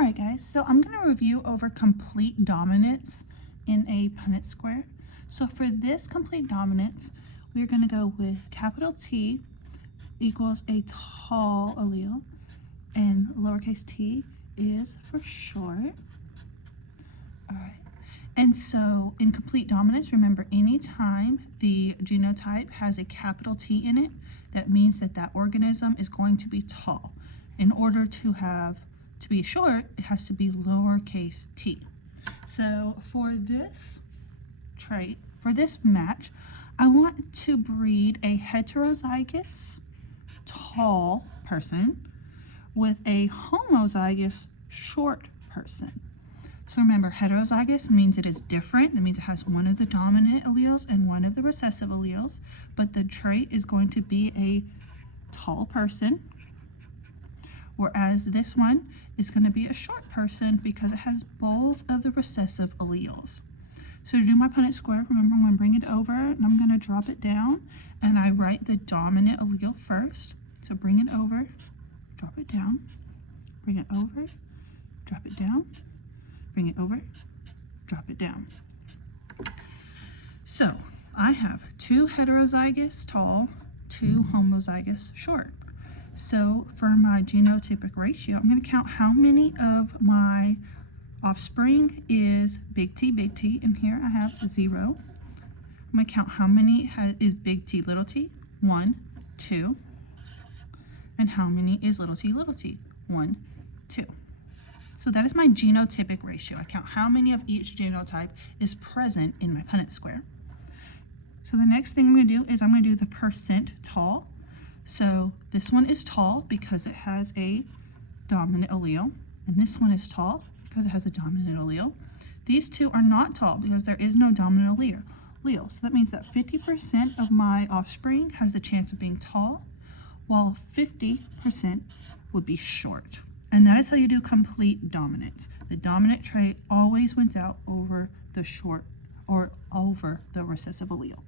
Alright guys, so I'm going to review over complete dominance in a Punnett square. So for this complete dominance, we're going to go with capital T equals a tall allele, and lowercase t is for short. Alright, and so in complete dominance, remember anytime the genotype has a capital T in it, that means that that organism is going to be tall. In order to be short, it has to be lowercase t. So for this trait, for this match, I want to breed a heterozygous tall person with a homozygous short person. So remember, heterozygous means it is different. That means it has one of the dominant alleles and one of the recessive alleles, but the trait is going to be a tall person, whereas this one is going to be a short person because it has both of the recessive alleles. So to do my Punnett square, remember I'm going to bring it over and I'm going to drop it down, and I write the dominant allele first. So bring it over, drop it down, bring it over, drop it down, bring it over, drop it down. So I have two heterozygous tall, two homozygous short. So for my genotypic ratio, I'm going to count how many of my offspring is big T, and here I have 0. I'm going to count how many is big T, 1, 2, and how many is little t, 1, 2. So that is my genotypic ratio. I count how many of each genotype is present in my Punnett square. So the next thing I'm going to do is I'm going to do the percent tall. So this one is tall because it has a dominant allele, and this one is tall because it has a dominant allele. These two are not tall because there is no dominant allele. So that means that 50% of my offspring has the chance of being tall, while 50% would be short. And that is how you do complete dominance. The dominant trait always wins out over the short or over the recessive allele.